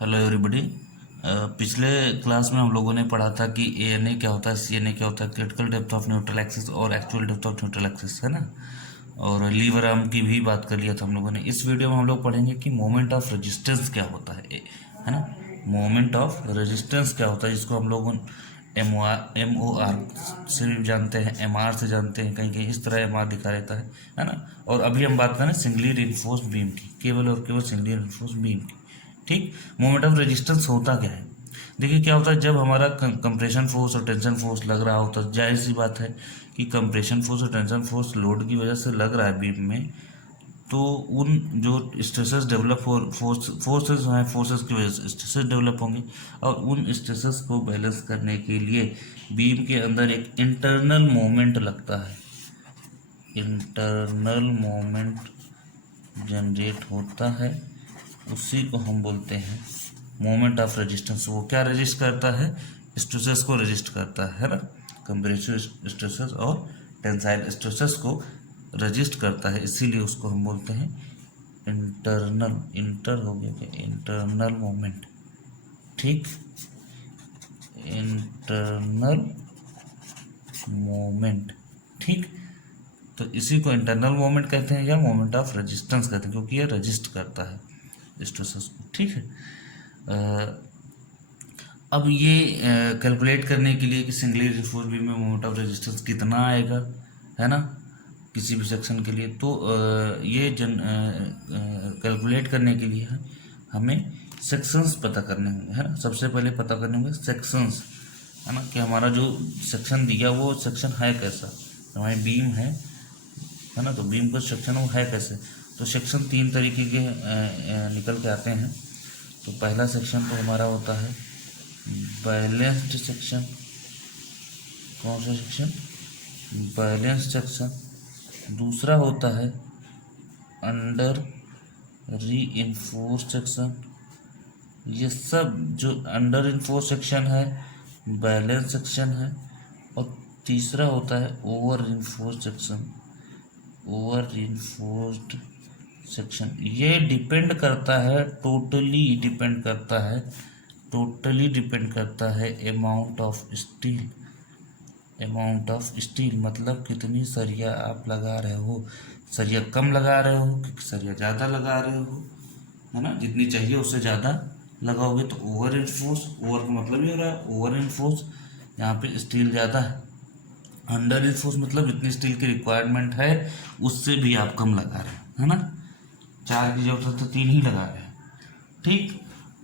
Hello everybody. पिछले class में हम लोगों ने पढ़ा था कि एएनए क्या होता है, सीएनए क्या होता है, critical depth of neutral axis और actual depth of neutral axis, है ना। और लीवर आर्म की भी बात कर लिया था हम लोगों ने। इस वीडियो में हम लोग पढ़ेंगे कि मोमेंट ऑफ रेजिस्टेंस क्या होता है ना। मोमेंट ऑफ रेजिस्टेंस क्या होता है, जिसको हम लोग MOR से भी जानते हैं, MR से जानते हैं, कहीं कहीं इस तरह MR दिखा रहता है ना। और अभी हम बात करें सिंगली रिइंफोर्स्ड बीम की, केवल और केवल सिंगली रिइंफोर्स्ड बीम की। ठीक। मोमेंट ऑफ रेजिस्टेंस होता क्या है? देखिए क्या होता है, जब हमारा कंप्रेशन फोर्स और टेंशन फोर्स लग रहा होता है, जाहिर सी बात है कि कंप्रेशन फोर्स और टेंशन फोर्स लोड की वजह से लग रहा है बीम में, तो उन जो स्ट्रेसेस डेवलप हो, फोर्सेस हैं, फोर्सेस की वजह से स्ट्रेसेस डेवलप होंगे। और उन स्ट्रेसेस को बैलेंस करने के लिए बीम के अंदर एक इंटरनल मोमेंट लगता है, इंटरनल मोमेंट जनरेट होता है। उसी को हम बोलते हैं मोमेंट ऑफ रेजिस्टेंस। वो क्या रेजिस्ट करता है? स्ट्रेसेस को रेजिस्ट करता है ना। कंप्रेसिव स्ट्रेसेस और टेंसाइल स्ट्रेसेस को रेजिस्ट करता है, इसीलिए उसको हम बोलते हैं इंटरनल, इंटर हो गया क्या, इंटरनल मोमेंट। ठीक, इंटरनल मोमेंट। ठीक, तो इसी को इंटरनल मोमेंट कहते हैं या मोमेंट ऑफ रेजिस्टेंस कहते हैं, क्योंकि ये रेजिस्ट करता है स्ट्रेसेस को। ठीक है। अब ये कैलकुलेट करने के लिए कि सिंगली रिइंफोर्स्ड बीम में मोमेंट ऑफ रेजिस्टेंस कितना आएगा, है ना, किसी भी सेक्शन के लिए, तो ये कैलकुलेट करने के लिए हमें सेक्शंस पता करने होंगे, है ना। सबसे पहले पता करने होंगे सेक्शंस, है ना, कि हमारा जो सेक्शन दिया वो सेक्शन है कैसा। हमारी बीम है ना, तो बीम का सेक्शन वो है कैसे। तो सेक्शन तीन तरीके के निकल के आते हैं। तो पहला सेक्शन तो हमारा होता है बैलेंस्ड सेक्शन। कौन सा सेक्शन? Balanced section. दूसरा होता है अंडर रीइंफोर्स्ड सेक्शन। ये सब जो अंडर इन्फोर्स सेक्शन है बैलेंस सेक्शन है। और तीसरा होता है over enforced section, over enforced section. ये डिपेंड करता है, टोटली डिपेंड करता है, टोटली डिपेंड करता है amount of steel. Amount of steel मतलब कितनी सरिया आप लगा रहे हो, सरिया कम लगा रहे हो कि सरिया ज़्यादा लगा रहे हो, है ना। जितनी चाहिए उससे ज़्यादा लगाओगे तो ओवर इन्फोर्स। ओवर का मतलब ये हो रहा है ओवर इन्फोर्स, यहाँ पे स्टील ज़्यादा है। अंडर इन्फोर्स मतलब जितनी स्टील की रिक्वायरमेंट है उससे भी आप कम लगा रहे हैं, है ना। चार की जरूरत है तो तीन ही लगा रहे हैं। ठीक।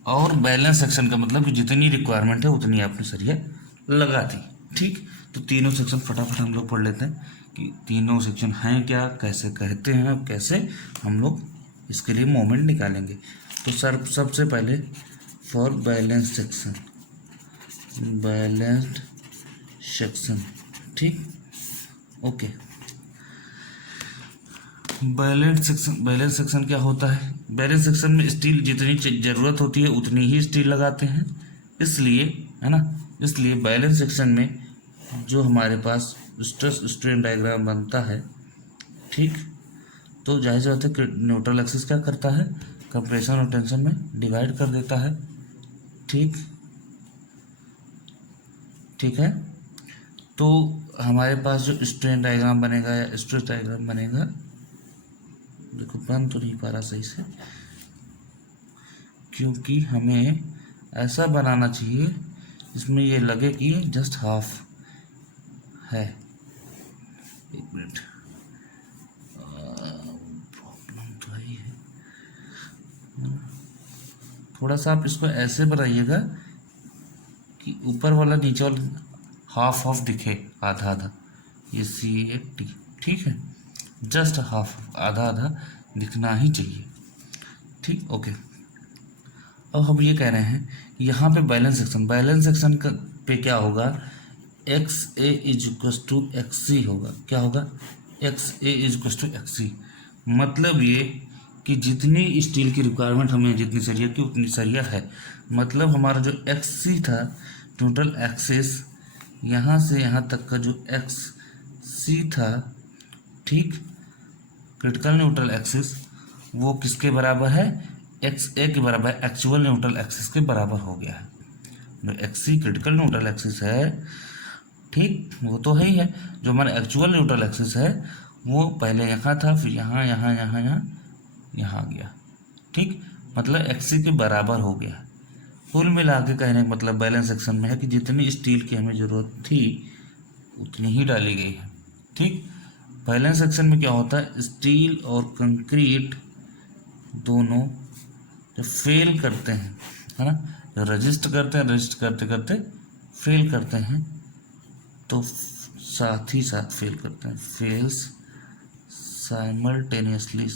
और बैलेंस सेक्शन का मतलब कि जितनी रिक्वायरमेंट है उतनी आपने सरिया लगा दी। ठीक। तो तीनों सेक्शन फटाफट हम लोग पढ़ लेते हैं कि तीनों सेक्शन हैं क्या, कैसे कहते हैं, और कैसे हम लोग इसके लिए मोमेंट निकालेंगे। तो सर सबसे पहले for balance section, balanced section. ठीक, ओके। बैलेंस सेक्शन क्या होता है? बैलेंस सेक्शन में स्टील जितनी ज़रूरत होती है उतनी ही स्टील लगाते हैं, इसलिए, है ना, इसलिए बैलेंस सेक्शन में जो हमारे पास स्ट्रेस स्ट्रेन डायग्राम बनता है, ठीक, तो जाहिर सी बात है न्यूट्रल एक्सिस क्या करता है, कंप्रेशन और टेंशन में डिवाइड कर देता है। ठीक, ठीक है। तो हमारे पास जो स्ट्रेन डायग्राम बनेगा या स्ट्रेस डायग्राम बनेगा, देखो बन तो नहीं पा रहा सही से, क्योंकि हमें ऐसा बनाना चाहिए जिसमें ये लगे कि जस्ट हाफ है। एक मिनट, प्रॉब्लम तो है ही है। थोड़ा सा आप इसको ऐसे बनाइएगा कि ऊपर वाला नीचे वाला हाफ हाफ दिखे, आधा आधा, ये CAT। ठीक है, जस्ट हाफ, आधा आधा दिखना ही चाहिए। ठीक, ओके। अब हम ये कह रहे हैं यहाँ पे बैलेंस सेक्शन, बैलेंस सेक्शन का पे क्या होगा, XA = XC होगा। क्या होगा? XA = XC। मतलब ये कि जितनी स्टील की रिक्वायरमेंट हमें, जितनी सरिया की उतनी सरिया है। मतलब हमारा जो XC था न्यूट्रल एक्सिस, यहाँ से यहाँ तक का जो XC था, ठीक, क्रिटिकल न्यूट्रल एक्सिस, वो किसके बराबर है? एक्स ए के बराबर एक्चुअल न्यूट्रल एक्सिस के बराबर हो गया है। जो एक्स सी क्रिटिकल न्यूट्रल एक्सिस है, ठीक, वो तो है ही है। जो हमारा एक्चुअल न्यूट्रल एक्सिस है वो पहले यहाँ था, फिर यहाँ यहाँ यहाँ यहाँ यहाँ आ गया, ठीक, मतलब एक्स सी के बराबर हो गया। कुल मिला के कहने का मतलब बैलेंस सेक्शन में है कि जितनी स्टील की हमें ज़रूरत थी उतनी ही डाली गई है, ठीक। बैलेंस सेक्शन में क्या होता है, स्टील और कंक्रीट दोनों जो फेल करते हैं, है ना, जो रजिस्ट करते हैं, रजिस्ट करते करते फेल करते हैं, तो साथ ही साथ फेल करते हैं, फेल्स साइमल्टेनियसली,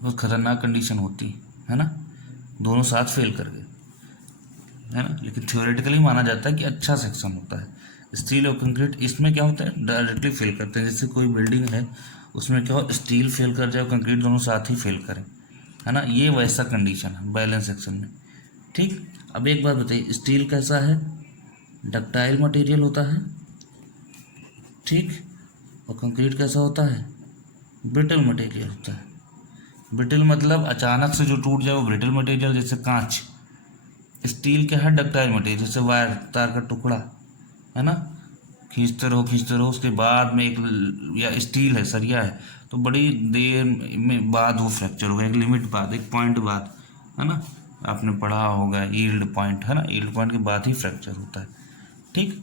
बहुत खतरनाक कंडीशन होती है ना, दोनों साथ फेल कर गए, है ना। लेकिन थ्योरेटिकली माना जाता है कि अच्छा सेक्शन होता है। स्टील और कंक्रीट इसमें क्या होता है, डायरेक्टली फेल करते हैं। जैसे कोई बिल्डिंग है उसमें क्या हो, स्टील फेल कर जाए, कंक्रीट दोनों साथ ही फेल करें, है ना, ये वैसा कंडीशन है बैलेंस सेक्शन में, ठीक। अब एक बात बताइए, स्टील कैसा है, डक्टाइल मटेरियल होता है, ठीक, और कंक्रीट कैसा होता है, ब्रिटल मटेरियल होता है। ब्रिटल मतलब अचानक से जो टूट जाए वो ब्रिटल मटेरियल, जैसे कांच। स्टील क्या है, डक्टाइल मटेरियल, जैसे वायर, तार का टुकड़ा, है ना, खींचते रहो उसके बाद में एक, या स्टील है, सरिया है, तो बड़ी देर में बाद वो फ्रैक्चर होगा, एक लिमिट बाद, एक पॉइंट बाद, है ना, आपने पढ़ा होगा यील्ड पॉइंट, है ना, यील्ड पॉइंट के बाद ही फ्रैक्चर होता है, ठीक।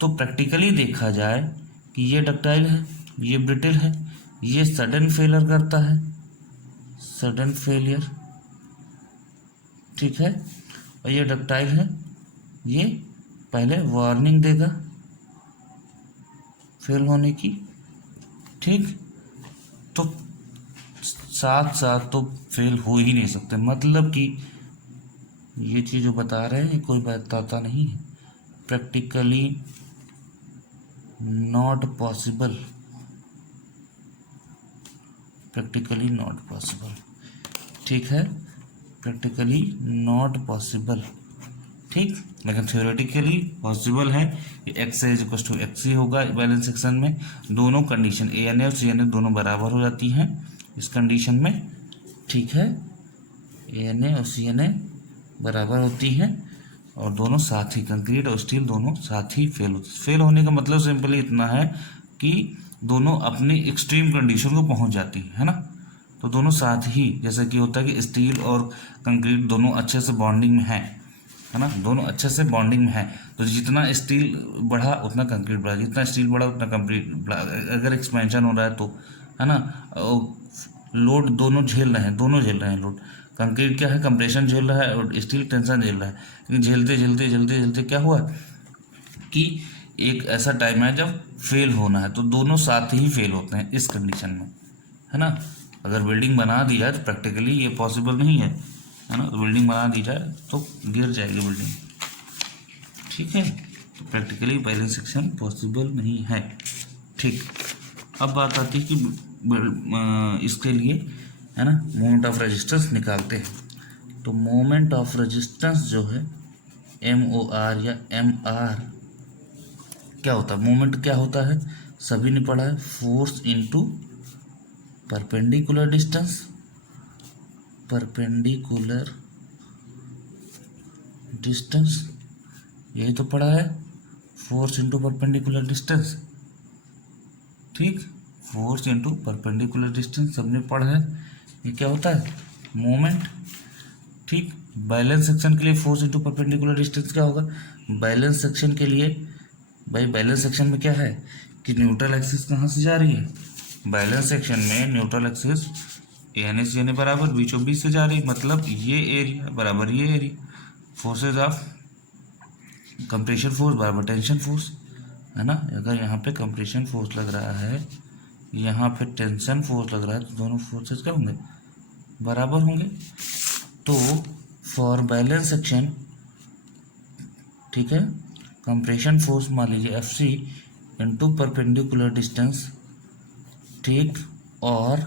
तो प्रैक्टिकली देखा जाए कि ये डक्टाइल है, ये ब्रिटल है, ये सडन फेलियर करता है, सडन फेलियर, ठीक है, और ये डक्टाइल है, ये पहले वार्निंग देगा फेल होने की, ठीक। तो साथ साथ तो फेल हो ही नहीं सकते, मतलब कि ये चीज़ जो बता रहे हैं कोई बताता नहीं है, practically not possible, practically not possible, ठीक है, प्रैक्टिकली नॉट पॉसिबल, ठीक। लेकिन थ्योरेटिकली पॉसिबल है कि x is equal to x ही होगा बैलेंस सेक्शन में। दोनों कंडीशन ए एन ए और सी एन ए दोनों बराबर हो जाती हैं इस कंडीशन में, ठीक है, ए एन ए और सी एन ए बराबर होती हैं, और दोनों साथ ही, कंक्रीट और स्टील दोनों साथ ही फेल होते। फेल होने का मतलब सिंपली इतना है कि दोनों अपनी एक्सट्रीम कंडीशन को पहुंच जाती है ना, तो दोनों साथ ही, जैसे कि होता है कि स्टील और कंक्रीट दोनों अच्छे से बॉन्डिंग में है ना, दोनों अच्छे से बॉन्डिंग में है, तो जितना स्टील बढ़ा उतना कंक्रीट बढ़ा, जितना स्टील बढ़ा उतना कंक्रीट बढ़ा। अगर एक्सपेंशन हो रहा है तो, है ना, लोड दोनों झेल रहे हैं लोड। कंक्रीट क्या है, कंप्रेशन झेल रहा है, और स्टील टेंशन झेल रहा है, लेकिन झेलते झेलते झेलते झेलते क्या हुआ कि एक ऐसा टाइम है जब फेल होना है, तो दोनों साथ ही फेल होते हैं इस कंडीशन में, है ना। अगर बिल्डिंग बना दी जाए तो प्रैक्टिकली ये पॉसिबल नहीं है ना, तो बिल्डिंग बना दी जाए तो गिर जाएगी बिल्डिंग, ठीक है, तो प्रैक्टिकली बैलेंस सेक्शन पॉसिबल नहीं है, ठीक। अब बात आती है कि इसके लिए, है ना, मोमेंट ऑफ रेजिस्टेंस निकालते हैं। तो मोमेंट ऑफ रेजिस्टेंस जो है MOR या MR क्या होता है, मोमेंट क्या होता है, सभी ने पढ़ा है, force into perpendicular distance, perpendicular distance, यही तो पढ़ा है, फोर्स इनटू परपेंडिकुलर डिस्टेंस, ठीक, फोर्स इनटू परपेंडिकुलर डिस्टेंस सबने पढ़ा है, ये क्या होता है, मोमेंट, ठीक। बैलेंस सेक्शन के लिए फोर्स इनटू परपेंडिकुलर डिस्टेंस क्या होगा, बैलेंस सेक्शन के लिए, भाई बैलेंस सेक्शन में क्या है कि न्यूट्रल एक्सिस कहाँ से जा रही है, बैलेंस सेक्शन में neutral axis N C N बराबर बीचों बीच से जा रही है, मतलब ये एरिया बराबर ये area, forces of compression force बराबर टेंशन फोर्स, है ना। अगर यहाँ पे कंप्रेशन फोर्स लग रहा है, यहाँ पे टेंशन फोर्स लग रहा है, तो दोनों फोर्सेस क्या होंगे, बराबर होंगे। तो फॉर बैलेंस सेक्शन, ठीक है, कंप्रेशन फोर्स मान लीजिए FC इंटू परपेंडिकुलर डिस्टेंस, ठीक, और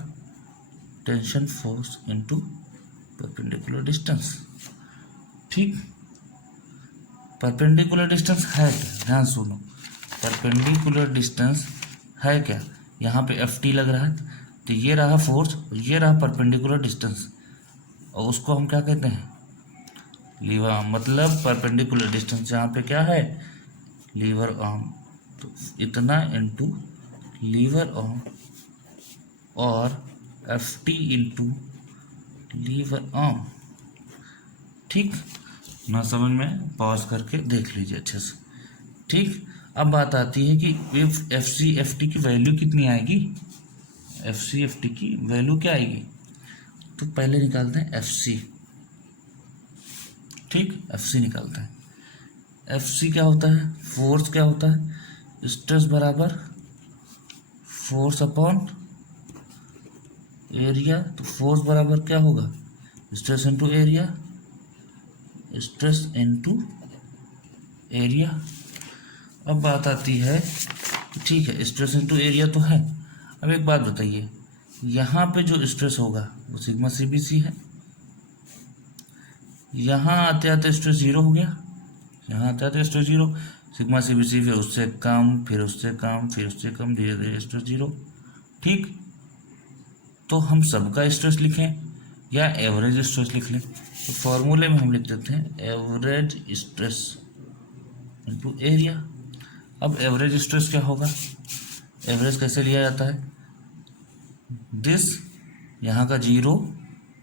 tension force into perpendicular distance, ठीक। परपेंडिकुलर डिस्टेंस है क्या, ध्यान सुनो, परपेंडिकुलर डिस्टेंस है क्या, यहाँ पे एफ टी लग रहा है, तो ये रहा फोर्स, ये रहा परपेंडिकुलर डिस्टेंस, और उसको हम क्या कहते हैं, लीवर आर्म, मतलब परपेंडिकुलर डिस्टेंस यहाँ पे क्या है, लीवर आर्म। तो इतना इनटू लीवर आर्म और F T into lever arm. ठीक, ना समझ में पॉज करके देख लीजिए अच्छे से। ठीक, अब बात आती है कि एफ सी एफ टी की वैल्यू कितनी आएगी, एफ सी एफ टी की वैल्यू क्या आएगी, तो पहले निकालते हैं एफ सी। ठीक, एफ सी निकालते हैं। एफ सी क्या होता है, फोर्स क्या होता है, स्ट्रेस बराबर फोर्स अपॉन एरिया। तो फोर्स बराबर क्या होगा, stress into area, stress into area. अब बात आती है, ठीक है स्ट्रेस इनटू एरिया तो है। अब एक बात बताइए, यहाँ पे जो स्ट्रेस होगा वो सिग्मा सी बी सी है, यहाँ आते आते स्ट्रेस जीरो हो गया, यहाँ आते आते stress zero, sigma C B C फिर उससे कम, फिर उससे कम, फिर उससे कम, धीरे धीरे स्ट्रेस जीरो। ठीक, तो हम सबका स्ट्रेस लिखें या एवरेज स्ट्रेस लिख लें, तो फॉर्मूले में हम लिख देते हैं एवरेज स्ट्रेस इनटू एरिया। अब एवरेज स्ट्रेस क्या होगा, एवरेज कैसे लिया जाता है, दिस यहाँ का zero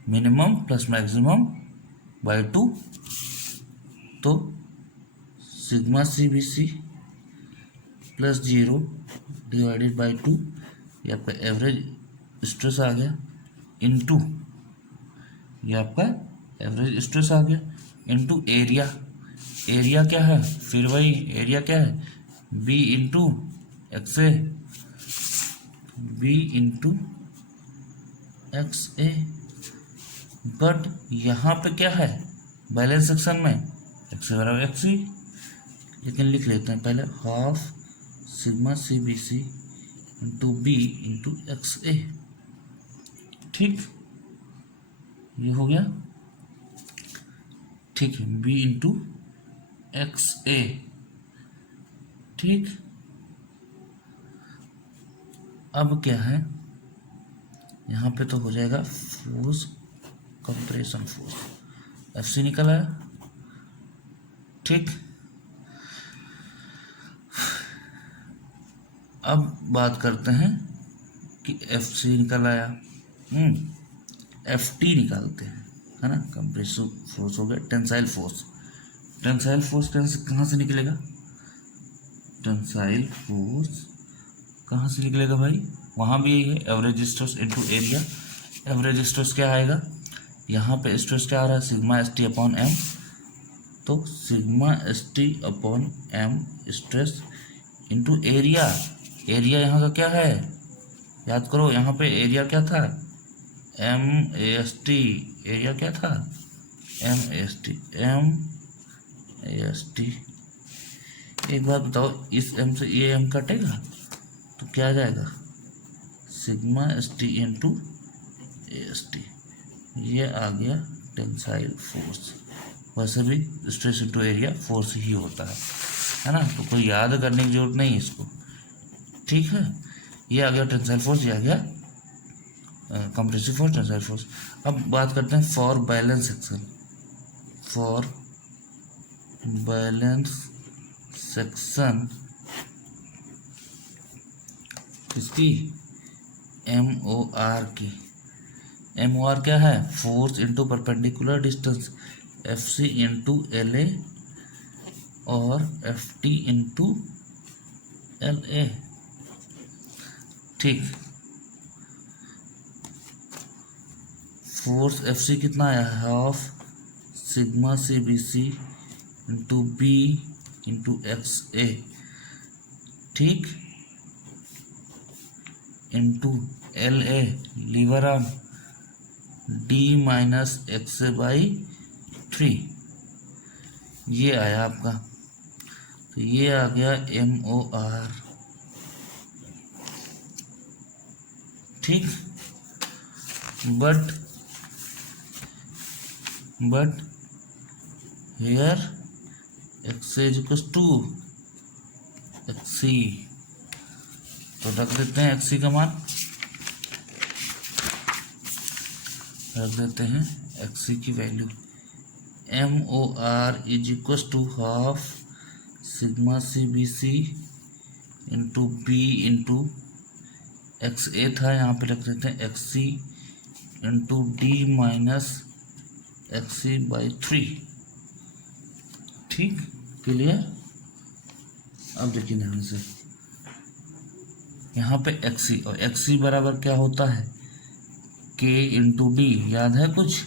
minimum plus maximum by 2, तो sigma C B C plus zero divided by 2, ये आपका एवरेज स्ट्रेस आ गया, इनटू ये आपका एवरेज स्ट्रेस आ गया, इनटू एरिया। एरिया क्या है, फिर वही एरिया क्या है, b into x a, b into x a. But यहाँ पे क्या है, बैलेंस सेक्शन में एक्स ए बराबर एक्स ई, लेकिन लिख लेते हैं पहले half sigma C B c into b into x a. ठीक, ये हो गया, ठीक है, बी इंटू एक्स ए। ठीक, अब क्या है, यहाँ पे तो हो जाएगा force compression force, F C निकल आया। ठीक, अब बात करते हैं कि एफ सी निकल आया, एफ टी निकालते हैं, है ना। कंप्रेसिव फोर्स हो गया, टेंसाइल फोर्स, टेंसाइल फोर्स कहाँ से निकलेगा, टेंसाइल फोर्स कहाँ से निकलेगा भाई, वहाँ भी यही है average stress into area. Average stress क्या आएगा, यहाँ पे स्ट्रेस क्या आ रहा है, sigma S t upon m, तो sigma S t upon m stress into area. Area यहाँ का क्या है, याद करो, यहाँ पे एरिया क्या था, एम ए एस टी, एरिया क्या था, M A S T, M A S T. एक बात बताओ, इस एम से ये एम कटेगा तो क्या आ जाएगा, सिग्मा एस टी इंटू ए एस टी, ये आ गया टेंसाइल फोर्स। वैसे भी स्ट्रेस इंटू एरिया फोर्स ही होता है ना, तो कोई याद करने की जरूरत नहीं है इसको। ठीक है, ये आ गया टेंसाइल फोर्स, ये आ गया कंप्रेसिव फोर्स, टेंसाइल फोर्स। अब बात करते हैं for balance section, for balance section किसकी, एम ओ आर की। एम ओ आर क्या है, force into perpendicular distance, F C into L A और F T into L A. ठीक, फोर्स एफ सी कितना आया, half sigma C B c into b into x a. ठीक, into L A lever arm D minus x A by 3, ये आया आपका, तो ये आ गया एम ओ आर। ठीक, but here x is equal to x c, तो रख देते हैं एक्सी का मान, रख देते हैं एक्सी की value MOR is equal to half sigma CBC into B into XA था, यहाँ पे रख देते हैं XC into D minus XC by 3। ठीक, क्लियर। अब देखिए ध्यान से, यहाँ पे XC और XC बराबर क्या होता है K इंटू D, याद है कुछ?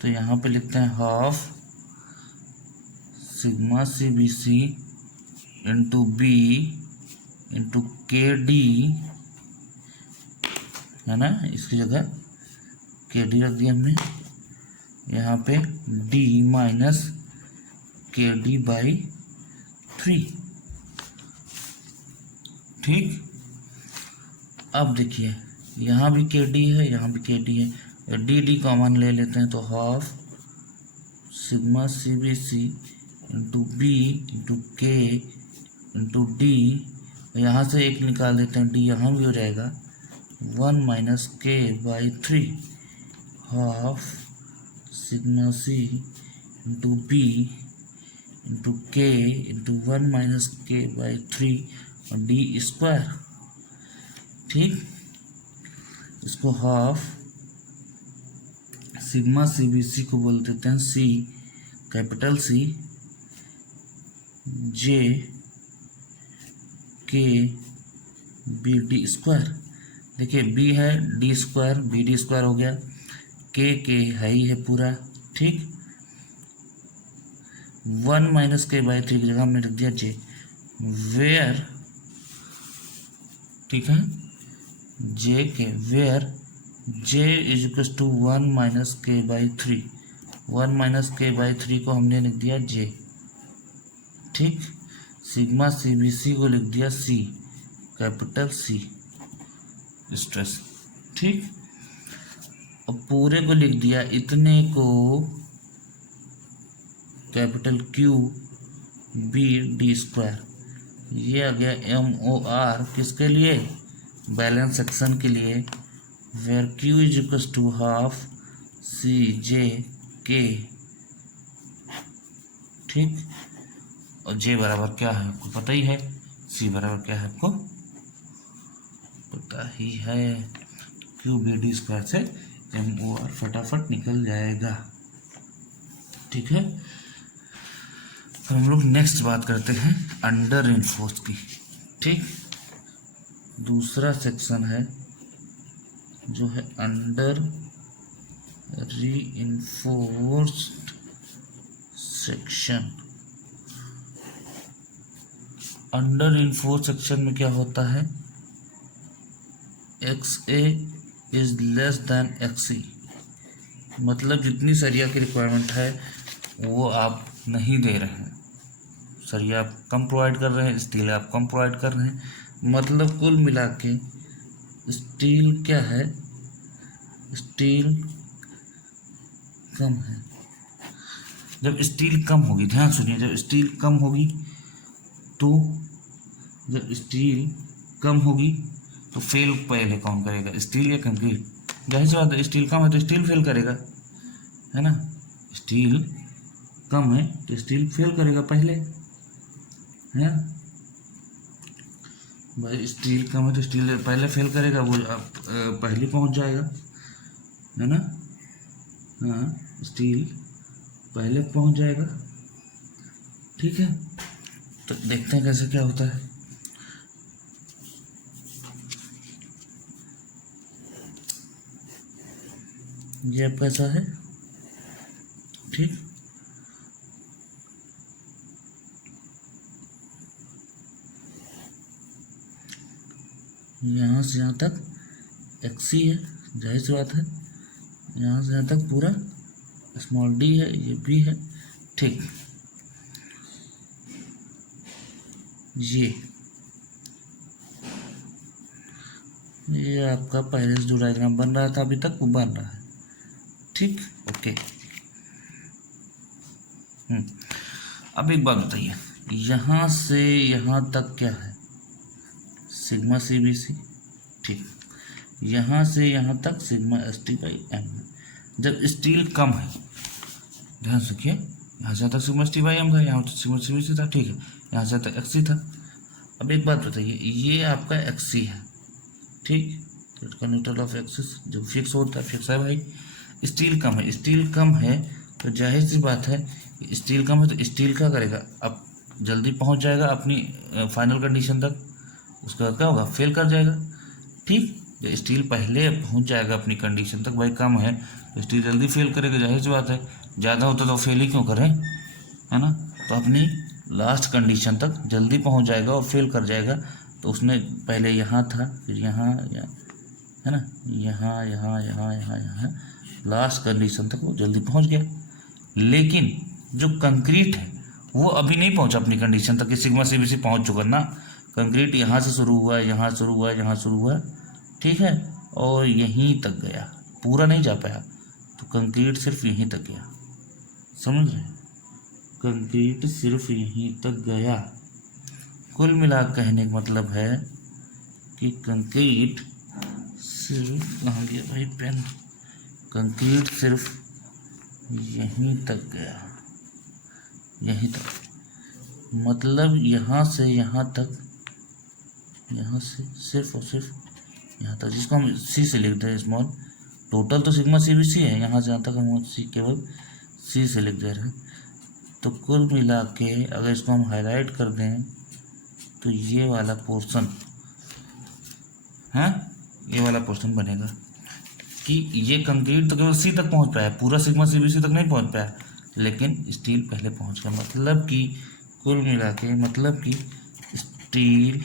तो यहाँ पे लिखते हैं half sigma CBC into B into KD, है ना, इसकी जगह KD रख दिया हमने, यहाँ पे D माइनस KD बाई 3। ठीक, अब देखिए यहाँ भी KD है, यहाँ भी KD है, D कॉमन ले लेते हैं तो half sigma CBC into B into K into D, यहाँ से एक निकाल देते हैं, D यहाँ भी हो जाएगा 1 minus K by 3, half sigma C into B into K into 1 minus K by 3 और D स्क्वायर। ठीक, इसको हाफ सिग्मा CBC को बोल देते हैं C, capital C, J K B D square. देखिए B है D स्क्वायर, BD स्क्वायर हो गया, K है ही है पूरा। ठीक, 1 माइनस K बाई 3 की जगह हमने रख दिया J, वेयर, ठीक है, J के where J is equal to 1 minus K by 3, 1 minus K by 3 को हमने लिख दिया J। ठीक, सिग्मा CBC को लिख दिया C, कैपिटल C, स्ट्रेस। ठीक, और पूरे को लिख दिया, इतने को capital Q B D square. ये आ गया MOR किसके लिए? बैलेंस सेक्शन के लिए, where Q is equal to half CJ K। ठीक, और J बराबर क्या है आपको पता ही है, C बराबर क्या है आपको पता ही है, QBD स्क्वायर से MOR फटाफट निकल जाएगा। ठीक है, तो हम लोग नेक्स्ट बात करते हैं अंडर इनफोर्स की। ठीक, दूसरा सेक्शन है जो है under reinforced section. Under enforce section में क्या होता है, XA is less then XC, मतलब जितनी सरिया की रिक्वायरमेंट है वो आप नहीं दे रहे हैं, सरिया आप कम प्रोवाइड कर रहे हैं, स्टील आप कम प्रोवाइड कर रहे हैं, मतलब कुल मिला के स्टील क्या है, स्टील कम है। जब स्टील कम होगी, ध्यान सुनिए, जब स्टील कम होगी तो जब स्टील कम होगी तो फेल पहले कौन करेगा, स्टील या कंक्रीट? जाहिर सी बात है, स्टील कम है तो स्टील फेल करेगा, है ना, स्टील कम है तो स्टील फेल करेगा पहले, है भाई, स्टील कम है तो स्टील पहले फेल करेगा, वो पहले पहुंच जाएगा, है ना, हाँ, स्टील पहले पहुंच जाएगा। ठीक है, तो देखते हैं कैसे क्या होता है। ये अब कैसा है, ठीक, यहाँ से यहाँ तक XC है, जाहिर सी बात है, यहाँ से यहाँ तक पूरा स्मॉल d है, ये B है। ठीक, ये आपका पहले से जो डायग्राम बन रहा था अभी तक वो बन रहा है। ठीक, ओके। अब एक बात बताइए, यहाँ से यहाँ तक क्या है, सिग्मा सी बी सी। ठीक, यहाँ से यहाँ तक sigma S T by M. जब स्टील कम है, ध्यान से रखिए, यहाँ से तक sigma S T by M था, यहाँ तक सिग्मा सी बी सी था, ठीक है, यहाँ से तक एक्स सी था। अब एक बात बताइए, ये आपका एक्स सी है, ठीक, तो इसका न्यूट्रल ऑफ एक्सिस जो फिक्स होता है फिक्स है भाई। स्टील कम है, स्टील कम है तो जाहिर सी बात है, स्टील कम है तो स्टील क्या करेगा, अब जल्दी पहुंच जाएगा अपनी फाइनल कंडीशन तक, उसका क्या होगा, फेल कर जाएगा। ठीक, जो स्टील पहले पहुंच जाएगा अपनी कंडीशन तक, भाई कम है तो स्टील जल्दी फेल करेगा, जाहिर सी बात है, ज़्यादा होता तो फेल ही क्यों करें, है ना। तो अपनी लास्ट कंडीशन तक जल्दी पहुंच जाएगा और फेल कर जाएगा। तो उसने पहले यहाँ था, फिर यहाँ है ना, यहाँ यहाँ यहाँ यहाँ यहाँ लास्ट कंडीशन तक वो जल्दी पहुंच गया। लेकिन जो कंक्रीट है वो अभी नहीं पहुंचा अपनी कंडीशन तक कि सिग्मा सी बी सी पहुँच चुका ना। कंक्रीट यहाँ से शुरू हुआ है, यहाँ शुरू हुआ है, यहाँ शुरू हुआ है, ठीक है, और यहीं तक गया, पूरा नहीं जा पाया। तो कंक्रीट सिर्फ यहीं तक गया, समझ रहे, कंक्रीट सिर्फ यहीं तक गया। कुल मिला कहने का मतलब है कि कंक्रीट सिर्फ, कहाँ गया भाई पेन, कंक्रीट सिर्फ यहीं तक गया, यहीं तक, मतलब यहाँ से यहाँ तक, यहाँ से सिर्फ और सिर्फ यहाँ तक, जिसको हम सी से लिखते हैं स्मॉल। टोटल तो सिग्मा सी बी सी है, यहाँ से यहाँ तक हम सी केवल सी से लिख दे रहे हैं। तो कुल मिला के अगर इसको हम हाईलाइट कर दें तो ये वाला पोर्शन है, ये वाला पोर्शन बनेगा कि ये कंक्रीट तो केवल सी तक पहुंच पाया, पूरा सिग्मा सी बी सी तक नहीं पहुंच पाया, लेकिन स्टील पहले पहुंच गया। मतलब कि कुल मिला के मतलब कि steel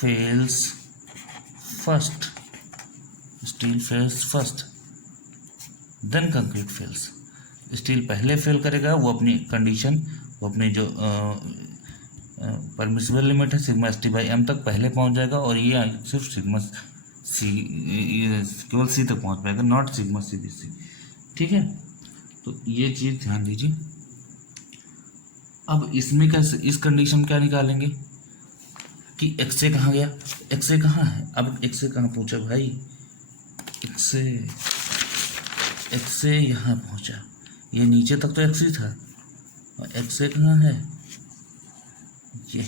fails first, steel fails first then concrete fails. Steel पहले फेल करेगा, वो अपनी कंडीशन, वो अपनी जो परमिसिबल लिमिट है sigma S T by M तक पहले पहुंच जाएगा, और ये सिर्फ सिग्मा सी, केवल सी तक पहुंच पाएगा, not sigma C B C. ठीक है, तो ये चीज़ ध्यान दीजिए। अब इसमें कैसे, इस कंडीशन में क्या निकालेंगे कि एक्स से कहाँ गया, एक्स से कहाँ है, अब एक्स से कहाँ पहुंचा भाई, एक्स से यहाँ पहुंचा, ये नीचे तक तो एक्स ही था, और एक्स से कहाँ है, ये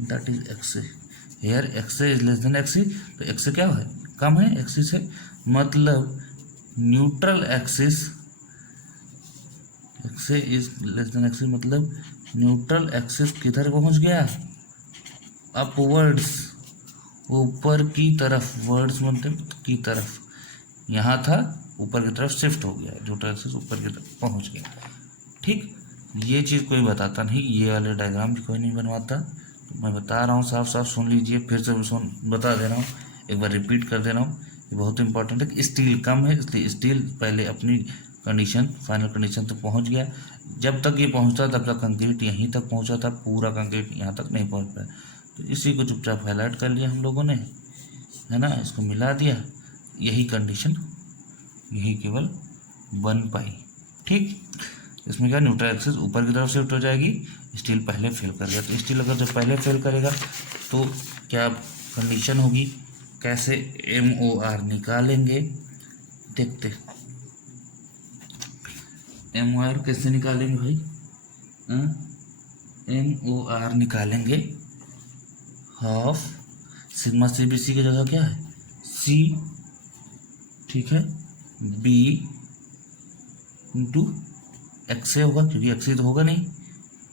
that is X. Here x is less than X, तो एक्स क्या है, कम है एक्स से, मतलब neutral axis, X is less than X मतलब न्यूट्रल एक्सिस किधर पहुंच गया, अपवर्ड्स, ऊपर की तरफ, वर्ड्स मतलब की तरफ, यहाँ था ऊपर की तरफ शिफ्ट हो गया, न्यूट्रल एक्सिस ऊपर की तरफ पहुंच गया। ठीक, ये चीज़ कोई बताता नहीं, ये वाले डायग्राम भी कोई नहीं बनवाता, तो मैं बता रहा हूँ, साफ साफ सुन लीजिए, फिर से बता दे रहा हूँ, एक बार रिपीट कर दे रहा हूँ, ये बहुत इंपॉर्टेंट है कि स्टील कम है, इसलिए स्टील पहले अपनी कंडीशन, फाइनल कंडीशन तक पहुँच गया। जब तक ये पहुँचता तब तक कंक्रीट यहीं तक पहुँचा था, पूरा कंक्रीट यहाँ तक नहीं पहुँच पाया। तो इसी को चुपचाप हाईलाइट कर लिया हम लोगों ने, है ना, इसको मिला दिया, यही कंडीशन यही केवल बन पाई। ठीक, इसमें क्या, न्यूट्रल एक्सिस ऊपर की तरफ शिफ्ट हो जाएगी, स्टील पहले फेल कर गया। तो स्टील अगर जब पहले फेल करेगा तो क्या कंडीशन होगी, कैसे MOR निकालेंगे, देखते। MOR कैसे निकालेंगे भाई, MOR निकालेंगे, half sigma C B C की जगह क्या है, C, ठीक है, B इंटू एक्स से होगा, क्योंकि एक्स तो होगा नहीं,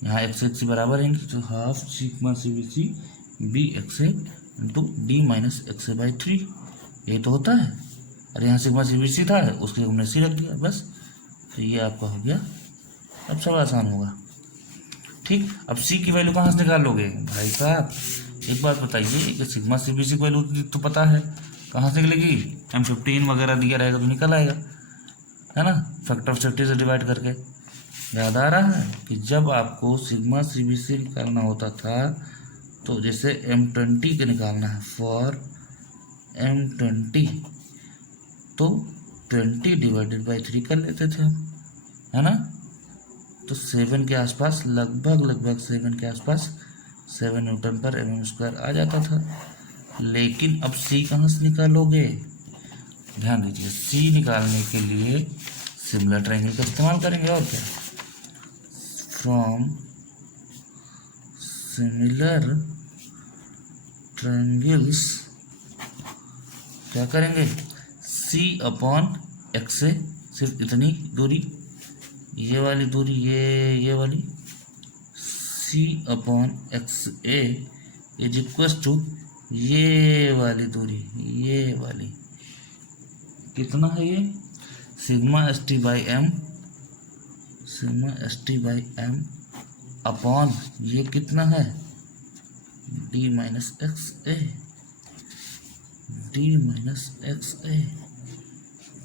यहाँ एक्स बराबर रहेंगे, तो half sigma C B C B X into D minus X by 3, यही तो होता है। और यहाँ सिग्मा सी बी सी था, उसके हमने सी रख दिया बस, तो ये आपका हो गया। अब सब आसान होगा। ठीक, अब सी की वैल्यू कहाँ से निकाल लोगे भाई साहब, एक बात बताइए कि सिग्मा सी बी सी की वैल्यू तो पता है, कहाँ से निकलेगी, M15 वगैरह दिया रहेगा तो निकल आएगा, है ना, फैक्टर ऑफ सेफ्टी से डिवाइड करके। याद आ रहा है कि जब आपको सिग्मा सी बी सी निकालना होता था तो जैसे M20 के निकालना है, फॉर M20 तो 20 डिवाइडेड बाई 3 कर लेते थे हम, है ना। तो 7 के आसपास, लगभग 7 के आसपास 7 N/mm² आ जाता था। लेकिन अब C कहाँ से निकालोगे? ध्यान दीजिए, C निकालने के लिए सिमिलर ट्रायंगल का इस्तेमाल करेंगे, और क्या, फ्रॉम सिमिलर ट्रायंगल्स क्या करेंगे, C/x से सिर्फ इतनी दूरी, ये वाली दूरी, ये वाली, C/xa इज इक्वल टू ये वाली दूरी, ये वाली, कितना है ये, σ/m अपॉन ये कितना है, d-xa,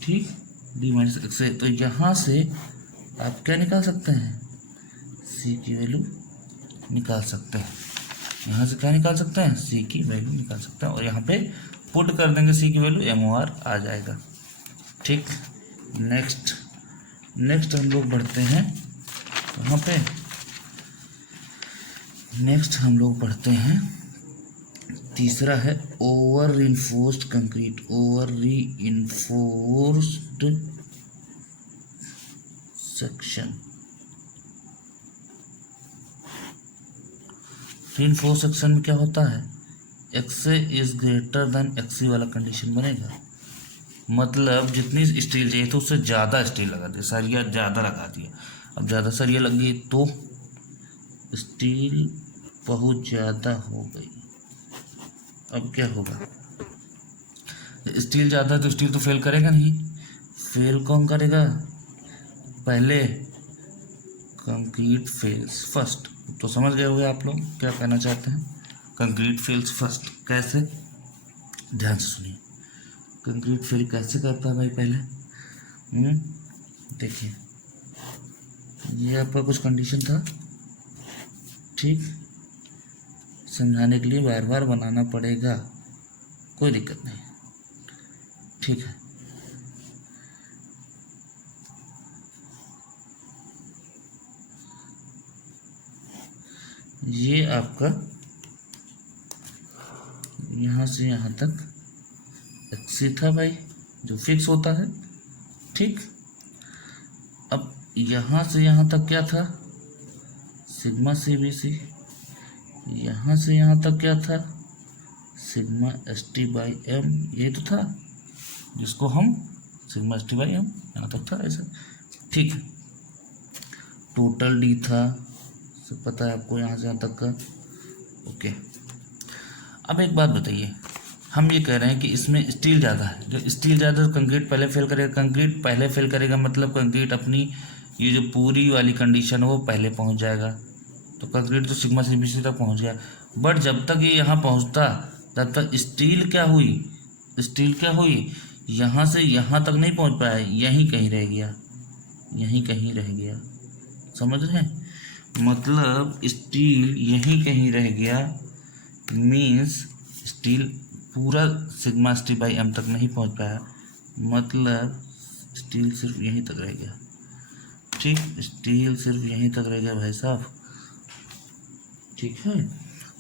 ठीक, d-xa। तो यहाँ से आप क्या निकाल सकते हैं, C की वैल्यू निकाल सकते हैं। यहाँ से क्या निकाल सकते हैं, C की वैल्यू निकाल सकते हैं, और यहाँ पे पुट कर देंगे C की वैल्यू, MOR आ जाएगा। ठीक, नेक्स्ट हम लोग बढ़ते हैं कहाँ पे, नेक्स्ट हम लोग बढ़ते हैं, तीसरा है over reinforced concrete, over reinforced section. Reinforced section में क्या होता है, XA is greater than XC वाला कंडीशन बनेगा, मतलब जितनी स्टील चाहिए तो उससे ज़्यादा स्टील लगा दिया, सरिया ज़्यादा लगा दिया। अब ज़्यादा सरिया लग गई तो स्टील बहुत ज़्यादा हो गई। अब क्या होगा, स्टील ज़्यादा है तो स्टील तो फेल करेगा नहीं, फेल कौन करेगा, पहले कंक्रीट फेल्स फर्स्ट। तो समझ गए होंगे आप लोग क्या कहना चाहते हैं, कंक्रीट फेल्स फर्स्ट कैसे, ध्यान से सुनिए, कंक्रीट फेल कैसे करता है भाई, पहले देखिए, ये आपका कुछ कंडीशन था, ठीक, समझाने के लिए बार बार बनाना पड़ेगा, कोई दिक्कत नहीं, ठीक है। ये आपका यहाँ से यहाँ तक XC था भाई, जो फिक्स होता है, ठीक। अब यहाँ से यहाँ तक क्या था, σ/CBC, यहाँ से यहाँ तक क्या था, σ/ST/m, ये तो था जिसको हम σ/ST/m यहाँ तक था ऐसा, ठीक है। टोटल D था, सब पता है आपको यहाँ से यहाँ तक का, ओके। अब एक बात बताइए, हम ये कह रहे हैं कि इसमें स्टील ज़्यादा है, जो स्टील ज़्यादा है तो कंक्रीट पहले फेल करेगा, कंक्रीट पहले फेल करेगा मतलब कंक्रीट अपनी ये जो पूरी वाली कंडीशन है वो पहले पहुंच जाएगा, तो कंक्रीट तो σ/CBC तक पहुंच गया। बट जब तक ये यहाँ पहुंचता तब तक स्टील क्या हुई, यहाँ से यहाँ तक नहीं पहुंच पाया, यहीं कहीं रह गया, समझ रहे हैं, मतलब स्टील यहीं कहीं रह गया, मीन्स स्टील पूरा σ/ST/m तक नहीं पहुंच पाया, मतलब स्टील सिर्फ यहीं तक रह गया, ठीक, स्टील सिर्फ यहीं तक रह गया भाई साहब, ठीक है।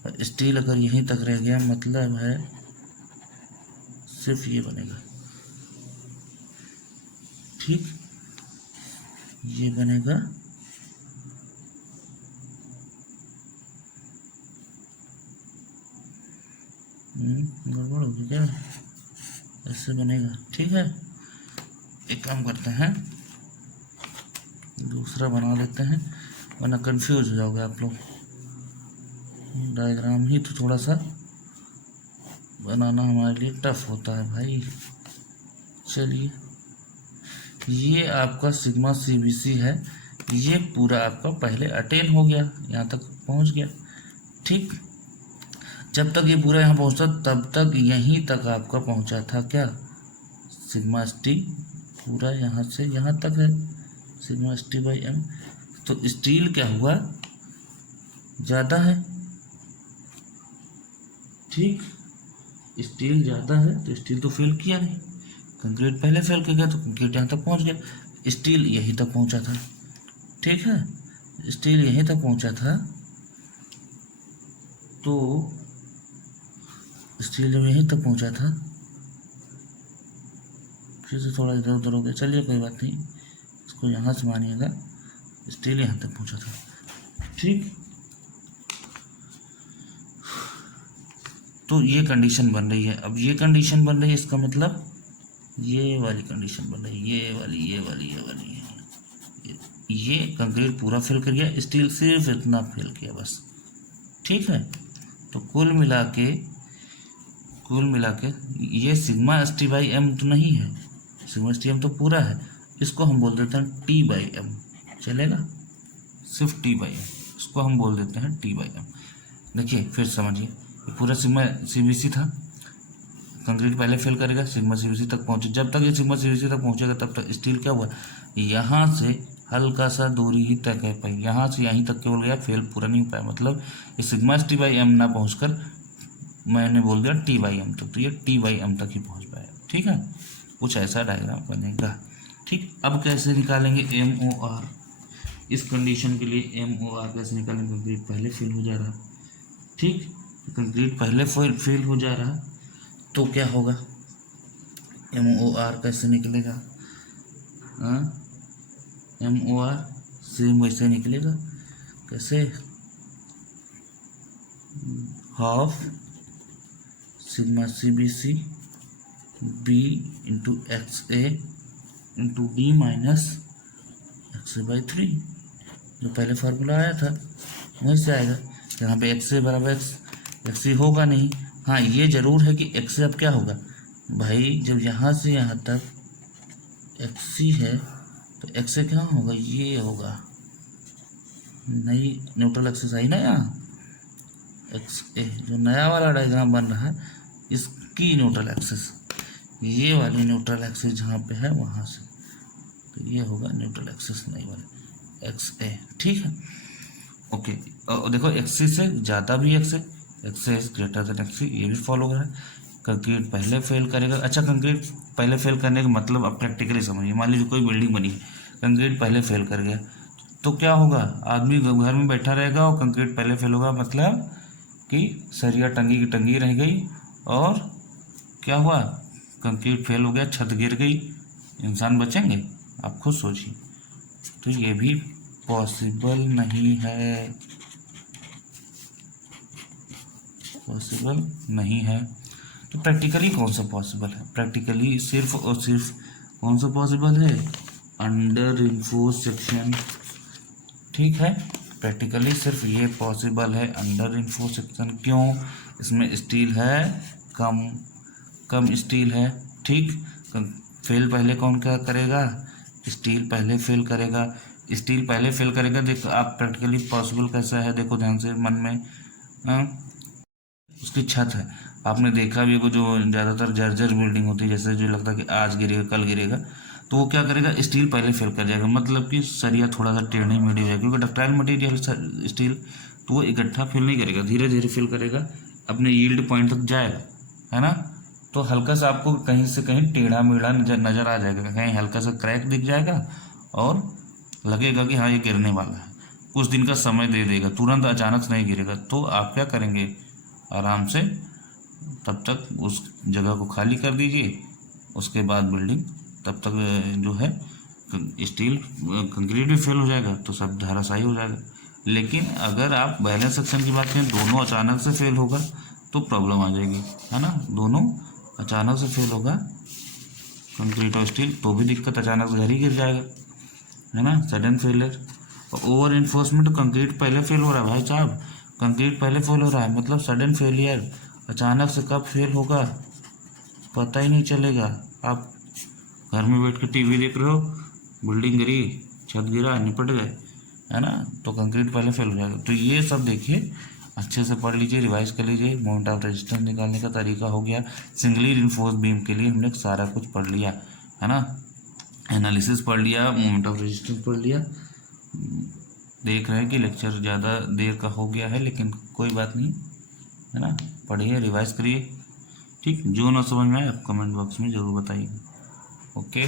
और स्टील अगर यहीं तक रह गया मतलब है सिर्फ ये बनेगा, ठीक, ये बनेगा, गड़बड़ होगी क्या, ऐसे बनेगा, ठीक है। एक काम करते हैं, दूसरा बना लेते हैं, वरना कंफ्यूज हो जाओगे आप लोग, डायग्राम ही तो थोड़ा सा बनाना हमारे लिए टफ होता है भाई। चलिए, ये आपका σ/CBC है, ये पूरा आपका पहले अटेन हो गया, यहाँ तक पहुँच गया, ठीक। जब तक ये पूरा यहाँ पहुँचता तब तक यहीं तक आपका पहुँचा था क्या, σ/ST पूरा यहाँ से यहाँ तक है, σ/ST/m। तो स्टील क्या हुआ, ज़्यादा है, ठीक, स्टील ज़्यादा है तो स्टील तो फेल किया नहीं, कंक्रीट पहले फेल कर गया तो कंक्रीट यहाँ तक पहुँच गया, स्टील यहीं तक पहुँचा था, ठीक है, स्टील यहीं तक पहुँचा था, तो स्टील जब यहीं तक पहुंचा था, फिर से थोड़ा इधर उधर हो गया, चलिए कोई बात नहीं, इसको यहाँ से मानिएगा, स्टील यहाँ तक पहुंचा था, ठीक। तो ये कंडीशन बन रही है। अब ये कंडीशन बन रही है, इसका मतलब ये वाली कंडीशन बन रही है, ये वाली ये कंक्रीट पूरा फिल कर गया, स्टील सिर्फ इतना फिल किया बस, ठीक है। तो कुल मिला के ये sigma S T by M तो नहीं है, सिग्मा एस टी एम तो पूरा है, इसको हम बोल देते हैं टी बाई एम, चलेगा, सिर्फ टी बाई एम, इसको हम बोल देते हैं टी बाई एम। देखिए फिर समझिए, ये पूरा सिग्मा सीबीसी था, कंक्रीट पहले फिल करेगा, सिग्मा सीबीसी तक पहुंचे, जब तक ये सिग्मा सीबीसी तक पहुंचेगा तब तक स्टील क्या हुआ, यहाँ से हल्का सा दूरी ही तय कर पाई, यहाँ से यहीं तक केवल गया, फेल पूरा नहीं हो पाया, मतलब ये sigma S T by M ना पहुँच मैंने बोल दिया टी बाई एम तक, तो ये टी बाई एम तक ही पहुँच पाया, ठीक है। कुछ ऐसा डायग्राम बनेगा, ठीक। अब कैसे निकालेंगे एम ओ आर, इस कंडीशन के लिए एम ओ आर कैसे निकालेंगे, कंक्रीट पहले फिल हो जा रहा, ठीक, कंक्रीट पहले फिल हो जा रहा, तो क्या होगा, एम ओ आर कैसे निकलेगा, एम ओ आर सेम वैसे निकलेगा, कैसे, half sigma C B C B into x A into D minus x A by 3, जो पहले फार्मूला आया था वहीं से आएगा। यहाँ पे एक्स ए बराबर एक्स ए होगा नहीं, हाँ ये जरूर है कि एक्स ए अब क्या होगा भाई, जब यहाँ से यहाँ तक एक्स सी है तो एक्स ए क्या होगा, ये होगा, नई न्यूट्रल एक्सिस आई ना यहाँ, एक्स ए जो नया वाला डायग्राम बन रहा है इसकी न्यूट्रल एक्सिस, ये वाली न्यूट्रल एक्सिस जहाँ पे है वहाँ से, तो ये होगा न्यूट्रल एक्सिस नई वाली एक्स ए, ठीक है, ओके। और देखो एक्स से ज़्यादा भी एक्स ए ग्रेटर देन एक्स, ये भी फॉलो हो रहा है। कंक्रीट पहले फेल करेगा, अच्छा कंक्रीट पहले फेल करने का मतलब अब प्रैक्टिकली समझिए, मान लीजिए कोई बिल्डिंग बनी है, कंक्रीट पहले फेल कर गया, तो क्या होगा, आदमी घर में बैठा रहेगा और कंक्रीट पहले फेल होगा, मतलब कि सरिया टंगी की टंगी रह गई, और क्या हुआ, कंक्रीट फेल हो गया, छत गिर गई, इंसान बचेंगे, आप खुद सोचिए। तो ये भी पॉसिबल नहीं है, पॉसिबल नहीं है। तो प्रैक्टिकली कौन सा पॉसिबल है, प्रैक्टिकली सिर्फ और सिर्फ कौन सा पॉसिबल है, अंडर रिइंफोर्स्ड सेक्शन, ठीक है, प्रैक्टिकली सिर्फ ये पॉसिबल है अंडर रिइंफोर्स्ड सेक्शन। क्यों, इसमें स्टील है कम स्टील है, ठीक। फेल पहले कौन क्या करेगा, स्टील पहले फेल करेगा, स्टील पहले फेल करेगा। देखो आप प्रैक्टिकली पॉसिबल कैसा है, देखो ध्यान से मन में, उसकी छत है, आपने देखा भी वो जो ज़्यादातर जर्जर बिल्डिंग होती है, जैसे जो लगता है कि आज गिरेगा कल गिरेगा, तो वो क्या करेगा, स्टील पहले फिल कर जाएगा, मतलब कि सरिया थोड़ा सा टेढ़ी मेढ़ी हो जाएगी, क्योंकि डक्टाइल मटेरियल स्टील, तो वो इकट्ठा फिल नहीं करेगा, धीरे धीरे फिल करेगा, अपने यील्ड पॉइंट तक जाएगा, है ना। तो हल्का सा आपको कहीं से कहीं टेढ़ा मेढ़ा नज़र आ जाएगा, कहीं हल्का सा क्रैक दिख जाएगा, और लगेगा कि हाँ ये गिरने वाला है, कुछ दिन का समय दे देगा, तुरंत अचानक से नहीं गिरेगा। तो आप क्या करेंगे, आराम से तब तक उस जगह को खाली कर दीजिए, उसके बाद बिल्डिंग तब तक जो है स्टील कंक्रीट भी फेल हो जाएगा, तो सब धराशायी हो जाएगा। लेकिन अगर आप बैलेंस सेक्शन की बात करें, दोनों अचानक से फेल होगा तो प्रॉब्लम आ जाएगी, है ना, दोनों अचानक से फेल होगा कंक्रीट और स्टील तो भी दिक्कत, अचानक से घर ही गिर जाएगा, है ना, सडन फेलियर। और ओवर इन्फोर्समेंट, कंक्रीट पहले फेल हो रहा है भाई साहब, कंक्रीट पहले फेल हो रहा है, मतलब सडन फेलियर, अचानक से कब फेल होगा पता ही नहीं चलेगा। आप घर में बैठ के टीवी देख रहे हो, बिल्डिंग गिरी, छत गिरा, निपट गए, है ना, तो कंक्रीट पहले फेल हो जाएगा। तो ये सब देखिए, अच्छे से पढ़ लीजिए, रिवाइज कर लीजिए। मोमेंट ऑफ रेजिस्टेंस निकालने का तरीका हो गया, सिंगली रिइंफोर्स्ड बीम के लिए हमने सारा कुछ पढ़ लिया, है ना, एनालिसिस पढ़ लिया, मोमेंट ऑफ रेजिस्टेंस पढ़ लिया। देख रहे हैं कि लेक्चर ज़्यादा देर का हो गया है, लेकिन कोई बात नहीं, है ना, पढ़िए, रिवाइज करिए, ठीक। जो ना समझ में आए आप कमेंट बॉक्स में ज़रूर बताइएगा, ओके।